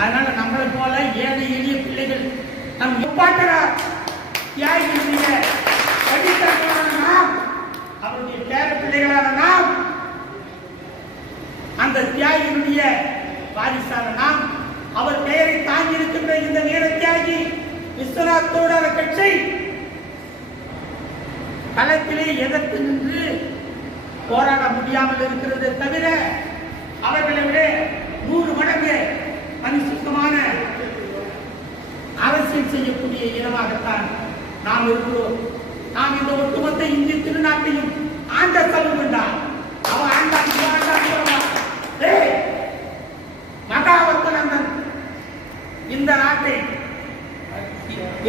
அதனால நம்மளை போல ஏழை எளிய பிள்ளைகள் நம் எப்பாட்டரார் தியாகிகளுடைய படித்தவர்களான நாம், அவருடைய பேர பிள்ளைகளான நாம், அந்த தியாகிகளுடைய வாரிசான நாம், அவர் பெயரை தாங்கி இருக்கின்ற இந்த வீர தியாகி விஸ்வநாத் தோடார கட்சி களத்திலே எதிர்த்து நின்று போராட முடியாமல் இருக்கிறது தவிர அவர்களை விட 100 மடங்கு பரிசுத்தமான அரசியல் செய்யக்கூடிய இனமாகத்தான் நாம் இருக்கிறோம். நாம் இந்த ஒட்டுமொத்த இந்திய திருநாட்டையும் ஆண்ட சமூகம்தான். அவன் மகாவர்த்தனந்தன் இந்த நாட்டை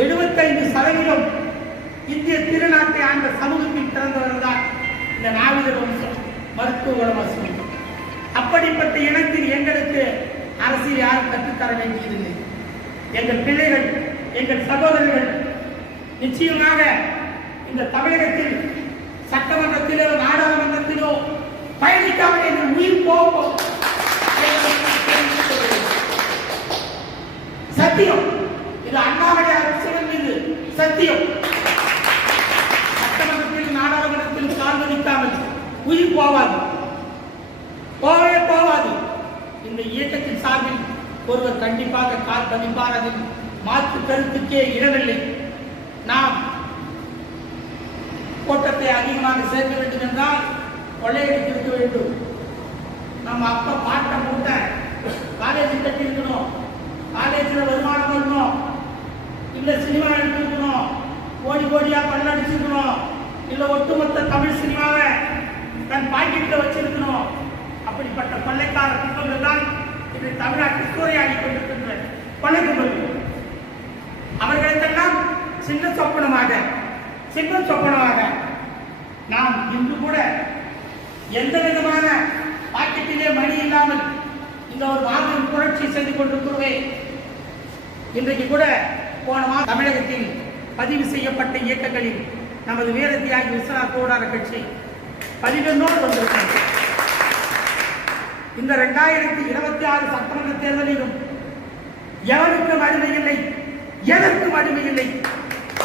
75% இந்திய திருநாட்டை ஆண்ட சமூகத்தில் பிறந்தவர் தான் இந்த நாவிதர் வம்சம், மருத்துவ வம்சம். அப்படிப்பட்ட இனத்தில் எங்களுக்கு அரசியல் யாரும் கற்றுத்தர வேண்டியதில்லை. எங்கள் பிள்ளைகள், எங்கள் சகோதரர்கள் நிச்சயமாக இந்த தமிழகத்தில் சட்டமன்றத்திலோ நாடாளுமன்றத்திலோ பயணிக்காமல் எங்கள் உயிர் போகும். சத்தியம், இது அண்ணாமலை அரசின் மீது சத்தியம். சட்டமன்றத்தில் நாடாளுமன்றத்தில் கால் வைக்காமல் உயிர் போவாது, போவே போவாது. இந்த இயக்கத்தின் சார்பில் ஒருவர் கண்டிப்பாக கால் பதிப்பார். அதில் மாற்று கருத்துக்கே இடமில்லை. நாம் கூட்டத்தை அதிகமாக சேர்க்க வேண்டும் என்றால் கொள்ளையடித்திருக்க வேண்டும். நம்ம அப்ப பாட்ட மூட்டை காலேஜ் கட்டி இருக்கணும், காலேஜில் வருமானம் வரணும், இல்ல சினிமா எடுத்துருக்கணும், கோடி கோடியா பல்லடிச்சிருக்கணும், இல்ல ஒட்டுமொத்த தமிழ் சினிமாவை தன் பாக்கெட்ல வச்சிருக்கணும். அப்படிப்பட்ட கொள்ளைக்கார கும்பல்கள் தான் இன்று தமிழ்நாட்டில் சூறையாடி கொண்டிருக்கின்ற கொள்ளை கும்பல்கள். அவர்களுக்கெல்லாம் சின்ன சொப்பனமாக நாம் இன்று கூட எந்த விதமான பாக்கெட்டிலே மணி இல்லாமல் இந்த ஒரு மாபெரும் புரட்சி செய்து கொண்டிருக்கிறோமே. இன்றைக்கு கூட போன மாதம் தமிழகத்தில் பதிவு செய்யப்பட்ட இயக்கங்களில் நமது வீர தியாகி விஸ்வநாத் தோடார கட்சி 11 வந்திருக்கிறது. இந்த 2026 சட்டமன்ற தேர்தலிலும் எவருக்கும் அடிமை இல்லை, எதற்கும் அடிமை இல்லை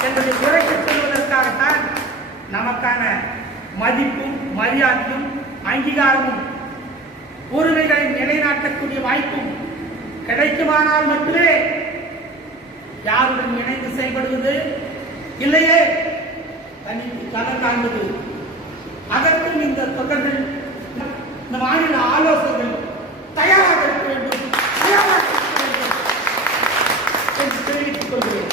என்பதை உரைக்கச் சொல்வதற்காகத்தான் நமக்கான மதிப்பும் மரியாதையும் அங்கீகாரமும் உரிமைகளை நிலைநாட்டக்கூடிய வாய்ப்பும் கிடைக்குமானால் மட்டுமே யாருடன் இணைந்து செயல்படுவது, இல்லையே தனித்து கதை காண்பது. அதற்கும் இந்த தொண்டர்கள், இந்த மாநில ஆலோசகர்கள் தயாராக இருக்க வேண்டும் என்று தெரிவித்துக் கொள்கிறேன்.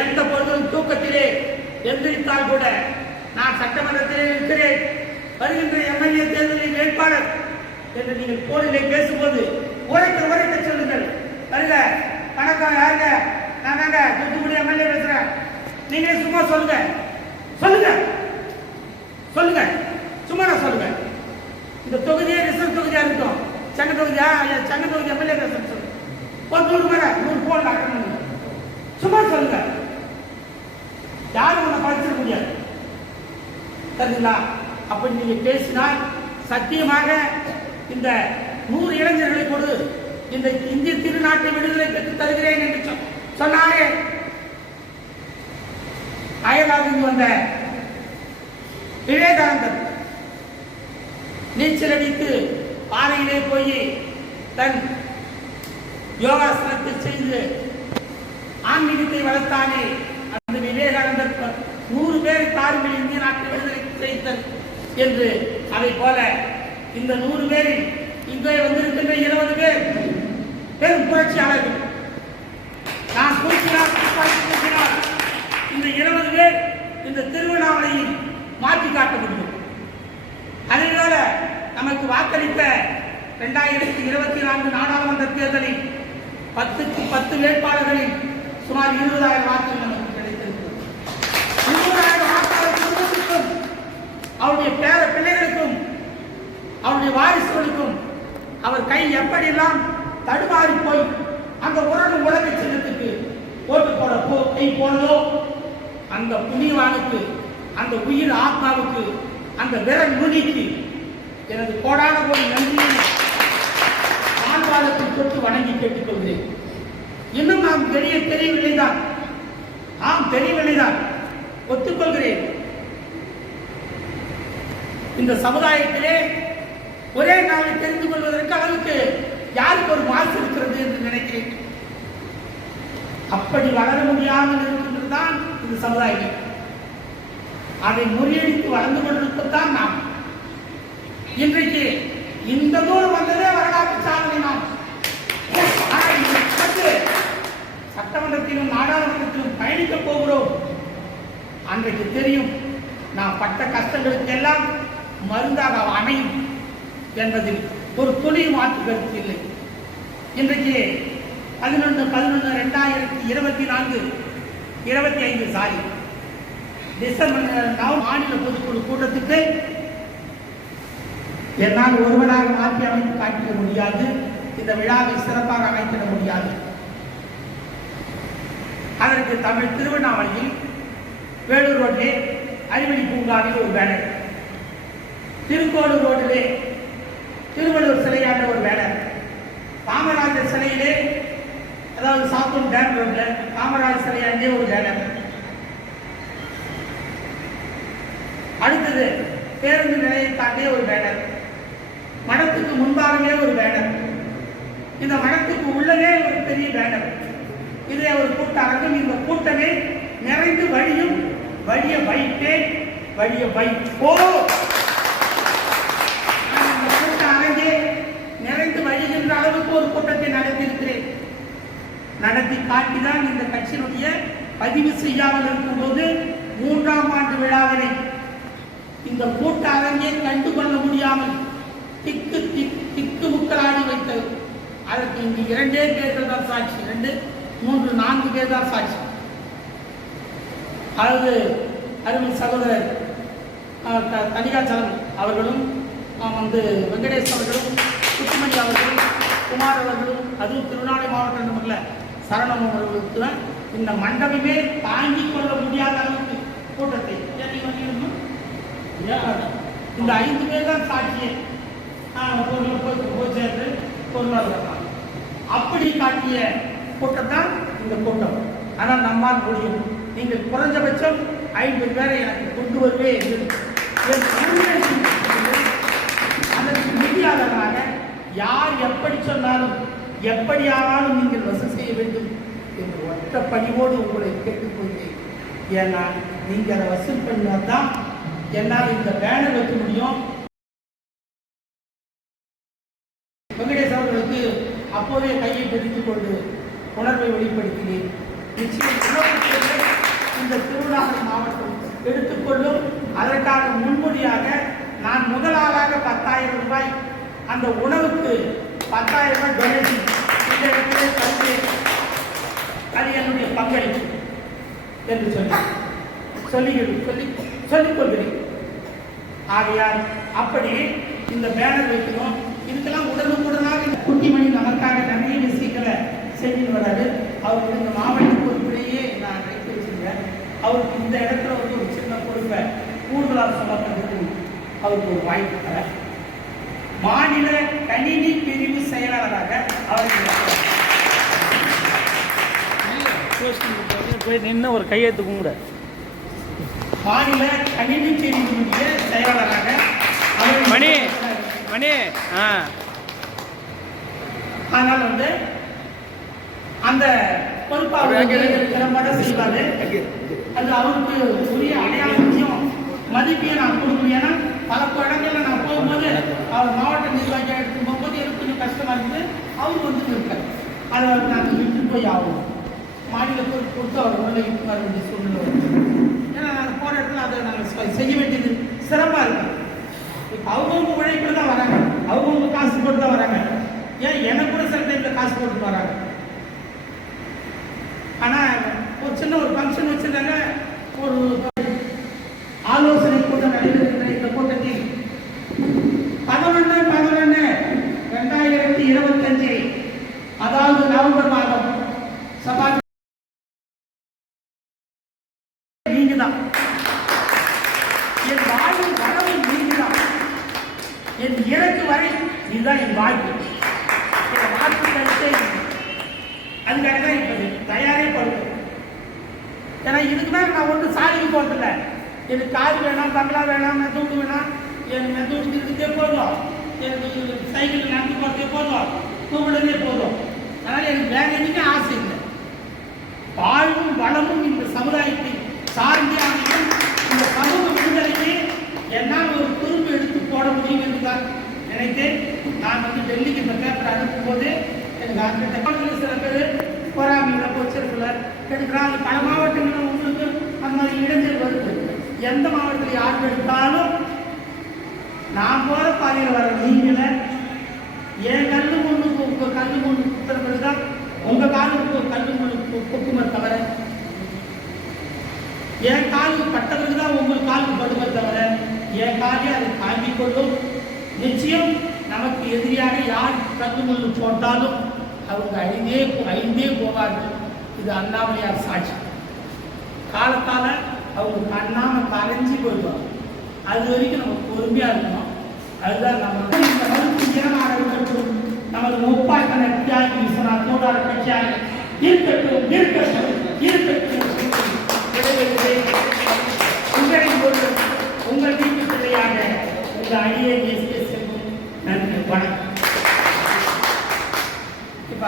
எந்த பொழுதும் தூக்கத்திலே எந்திரித்தால் கூட நான் சட்டமன்றத்திலே இருக்கிறேன், வருகின்ற எம்எல்ஏ தேர்தலில் வேட்பாளர் என்று நீங்கள் போனிலே பேசும்போது உரைக்க சொல்லுங்கள். வருக, வணக்கம், யாருங்க, நான் தாங்க தூத்துக்குடி எம்எல்ஏ பேசுறேன். நீங்க சும்மா சொல்லுங்க, சும்மா சொல்லுங்க. இந்த தொகுதியே ரிசர்வ் தொகுதியா இருக்கும், சென்னை தொகுதியா, சென்னை தொகுதி எம்எல்ஏ பேசுறேன் சொல்லுங்க. ஒரு 100 பேரை 100 போன் ஆக்கணும், சும்மா சொல்லுங்க. யாரும் உன்னை படிச்சிட முடியாது, சரிங்களா? அப்படி நீங்க பேசினால் சத்தியமாக இந்த 100 இளைஞர்களை கொடு இந்த இந்திய திருநாட்டை விடுதலை பெற்று தருகிறேன் என்று சொன்னாரே அயலாவில் வந்த விவேகானந்தர் நீச்சல் அடித்து பாறையிலே போய் தன் யோகாசனத்தை செய்து ஆன்மீகத்தை வளர்த்தானே அந்த விவேகானந்தர் 100 பேர் தாருங்கள் இந்திய நாட்டை விடுதலை செய்தார் என்று. அதை போல இந்த 100 பேரில் இங்கே வந்திருக்கின்ற 20 பேர் பெரும் புரட்சியாளர்கள். நான் கூட்டினால் இந்த 20 பேர் இந்த திருவண்ணாமலையில் மாற்றி காட்ட முடியும். அதேபோல நமக்கு வாக்களித்த 2024 நாடாளுமன்ற தேர்தலில் 10க்கு 10 வேட்பாளர்களில் சுமார் 20,000 வாக்குகள் நமக்கு கிடைத்திருக்கிறது. 20,000 வாக்காளர் குடும்பத்திற்கும் அவருடைய பேர பிள்ளைகளுக்கும் அவருடைய வாரிசுகளுக்கும் அவர் கை எப்படியெல்லாம் தடுமாறி போய் அந்த உலக சின்னத்துக்கு ஓட்டு போட கை போனதோ அந்த புண்ணியவானுக்கு, அந்த உயிர் ஆத்மாவுக்கு, அந்த விரல் நுனிக்கு எனது கோடான கோடி நன்றியை ஆழ்வாரத்தில் தொட்டு வணங்கி கேட்டுக்கொள்கிறேன். இன்னும் நாம் தெரியவில்லைதான், தெரியவில்லைதான், ஒத்துக்கொள்கிறேன். இந்த சமுதாயத்திலே ஒரே நாளில் தெரிந்து கொள்வதற்கு அளவுக்கு யாருக்கு ஒரு மாசு இருக்கிறது என்று நினைக்கிறேன். அப்படி வளர முடியாமல் இருக்கின்றதுதான் இந்த சமுதாயம். அதை முறியடித்து வளர்ந்து கொண்டிருப்பதுதான் நாம். இன்றைக்கு இந்த தூரம் வந்ததே வரலாற்று சாதனை. நாம் சட்டமன்றத்திலும் நாடாளுமன்றத்திலும் பயணிக்க போகிறோம். அன்றைக்கு தெரியும் நாம் பட்ட கஷ்டங்களுக்கு எல்லாம் மருந்தாக அமையும் என்பதில் ஒரு துளி மாற்று கருத்து இல்லை. இன்றைக்கு 11/11/2024 டிசம்பர் மாநில பொதுக்குழு கூட்டத்துக்கு என்னால் ஒருவராக மாற்றி அமைத்து காட்டிட முடியாது. இந்த விழாவை சிறப்பாக அமைத்திட முடியாது. அதற்கு தமிழ் திருவண்ணாமலையில் வேலூர் ரோட்டிலே அறிவழி பூங்காவில் ஒரு பேனர், திருக்கோளூர் ரோட்டிலே திருவள்ளுவர் சிலையாண்ட ஒரு பேனர், காமராஜர் சிலையிலே அதாவது சாத்தூர் டேம் ரோட்ல காமராஜர் சிலையாண்டே ஒரு பேனர், அடுத்தது பேருந்து நிலையை தாண்டே ஒரு பேனர், மடத்துக்கு முன்பாகவே ஒரு பேனர், இந்த மடத்துக்கு உள்ளவே ஒரு பெரிய பேனர், இதே ஒரு கூட்டரங்கம். இந்த கூட்டமே நிறைந்து வழியும் வழிய வைப்பே வழிய வைப்போ. இந்த கூட்ட அரங்கே நிறைந்து வழிகின்ற அளவுக்கு ஒரு கூட்டத்தை நடத்தியிருக்கிறேன். நடத்தி காட்டிதான் இந்த கட்சியினுடைய பதிவு செய்யாமல் இருக்கும்போது 3ஆம் ஆண்டு விழாவினை இந்த கூட்ட அரங்கே கண்டுகொள்ள முடியாமல் திக்கு முக்கலாடி வைத்தது. அதற்கு இங்கு 2 பேர்கள் தான் சாட்சி, 2, 3, 4 பேர் தான் சாட்சி. அதாவது அருமை சகோதரர் தனிகாச்சலம் அவர்களும் வெங்கடேஷ் அவர்களும் குத்துமணி அவர்களும் குமார் அவர்களும் அதுவும் திருவண்ணாமலை மாவட்டம் அல்ல சரணம் அவர்களுக்கு இந்த மண்டபமே தாங்கிக் கொள்ள முடியாத அளவுக்கு கூட்டத்தை இந்த 5 பேர் தான் சாட்சியே போய் சேர்ந்து பொருளாதாரம் அப்படி காட்டிய கூட்டத்தான் இந்த கூட்டம். ஆனால் நம்மால் முடியும். நீங்கள் குறைஞ்சபட்சம் 50 பேரை எனக்கு கொண்டு வருவே அதற்கு நிதியாளராக யார் எப்படி சொன்னாலும் எப்படியானாலும் நீங்கள் வசூல் செய்ய வேண்டும் என்று ஒற்ற பணிவோடு உங்களை கேட்டுக்கொள்கிறேன். ஏன்னா நீங்கள் அதை வசூல் பண்ணாதான் என்னால் இந்த பேனர் வைக்க முடியும். வெங்கடேஷ் அவர்களுக்கு அப்போதே கையை பிடித்துக் கொண்டு உணர்வை வெளிப்படுத்தினேன். நிச்சயம் இந்த திருவண்ணாமலை மாவட்டம் எடுத்துக்கொள்ளும். அதற்கான முன்மொழியாக நான் முதலாளாக 10,000 ரூபாய் அந்த உணவுக்கு 10,000 ரூபாய் டொனேஷன் இந்த இடத்திலே தருவேன், அது என்னுடைய பங்களிப்பு என்று சொல்லிக் கொள்கிறேன். ஆகையால் அப்படி இந்த பேனர் வைக்கணும். இதுக்கெல்லாம் உடனுக்குடனாக குட்டிமணி நமக்காக நிறைய விஷயங்களை செஞ்சுட்டு வராது. அவருக்கு இந்த மாவட்ட பொறுப்பிலேயே நான் ரைட் வச்சிருக்கேன். அவருக்கு இந்த இடத்துல ஒரு சின்ன பொறுப்பை கூடுதலாக சொல்லப்படுறதுக்கு அவருக்கு ஒரு வாய்ப்பு தர மாநில கணினி பிரிவு செயலாளராக அவருக்கு போய் நின்று ஒரு கையெழுத்து கும்பிட மாநில கணினி பிரிவினுடைய செயலாளராக மணி ஆனால் அந்த பொறுப்பாளர் செய்வாரு. அது அவருக்கு உரிய அடையாளத்தையும் மதிப்பையும் நான் கொடுக்கணும். ஏன்னா பல இடங்கள்ல நான் போகும்போது அவர் மாவட்ட நிர்வாகி எடுத்து போகும்போது எனக்கு கொஞ்சம் கஷ்டமா இருக்குது. அவருக்கு இருக்காரு. அதை நாங்கள் விட்டு போய் ஆகும். மாநில பொறுப்பு கொடுத்து அவர் உடனே வர வேண்டிய சூழ்நிலை வருது. ஏன்னா நாங்கள் போகிற இடத்துல அதை நாங்கள் செய்ய வேண்டியது சிறப்பாக இருக்கும். இப்போ அவங்கவுங்க உழைப்பில் தான் வராங்க, அவங்கவுங்க காசு போட்டு தான் வராங்க. ஏன் எனக்கு கூட சில டைமில் காசு போட்டு வராங்க. ஆனால் ஒரு சின்ன ஒரு ஃபங்க்ஷன் வச்சுருந்தாங்க. ஒரு ஆலோசனை கூட்டம் நடைபெறுகின்ற இந்த கூட்டத்தில் 11/11/2025 அதாவது நவம்பர் மாதம் சபா நீங்க தான் என் வாழ்வில் வரவு நீங்க தான் என் இறக்கு வரை இதுதான் என் வாழ்க்கை. என் வாழ்க்கை அதுக்காக தான் இப்போ தயாரே பண்ணுறேன். ஏன்னா இதுக்கு தான் நான் ஒன்றும் சாதிக்க போகிறதில்ல. எனக்கு கார் வேணாம், பங்களா வேணாம், மெத்தூட்டு வேணாம், எனக்கு மெத்தூட்டு இருக்கிறதே போதும், எனக்கு சைக்கிள் நடந்து போகிறதே போதும், கூப்பிடுறதே போதும். அதனால் எனக்கு வேற எதுவுமே ஆசை இல்லை. வாழ்வும் வளமும் இந்த சமுதாயத்தை சார்ந்தே அமையும். இந்த சமூக விடுதலைக்கு என்னால் ஒரு துரும்பு எடுத்து போட முடியும் என்று தான் நினைத்தேன். நான் டெல்லிக்கு இந்த பேப்பரை அனுப்பும்போது எனக்கு அந்த டெக்னாலஜி சில பேர் போராமையில் போச்சிருக்கல எடுக்கிறாங்க. பல மாவட்டங்களில் உங்களுக்கு அந்த மாதிரி இளைஞர் வருது. எந்த மாவட்டத்தில் யார் எடுத்தாலும் நான் போகிற பாதையில் வர நீங்கள என் கல்லு முன்னுக்கு உங்கள் கல்லு முன்னு குத்துற பிறகு தான் உங்கள் காலுக்கு கல்லு முன்னு குத்துமே தவிர, என் காலுக்கு பட்ட பிறகு தான் உங்கள் காலுக்கு படுமே தவிர, என் காலே அதை தாங்கிக் கொள்ளும். நிச்சயம் நமக்கு எதிரியாக யார் கல்லு முள்ளு போட்டாலும் அவங்க அழிந்தே போவார்கள். இது அண்ணாமலையார் சாட்சி. காலத்தால அவங்க கண்ணாம கரைஞ்சி போயிடுவாங்க. அது வரைக்கும் நம்ம பொறுமையா இருக்கணும். அதுதான் நம்ம இந்த மறுப்பு தினமாக இருக்கட்டும், நமது முப்பாட்டன தியாகி விஸ்வநாத் தோடார கட்சியாக இருக்கட்டும் இருக்கட்டும் இருக்கட்டும். உங்கள் வீட்டு பிள்ளையாக உங்கள் அடியை நன்றி, வணக்கம். இப்ப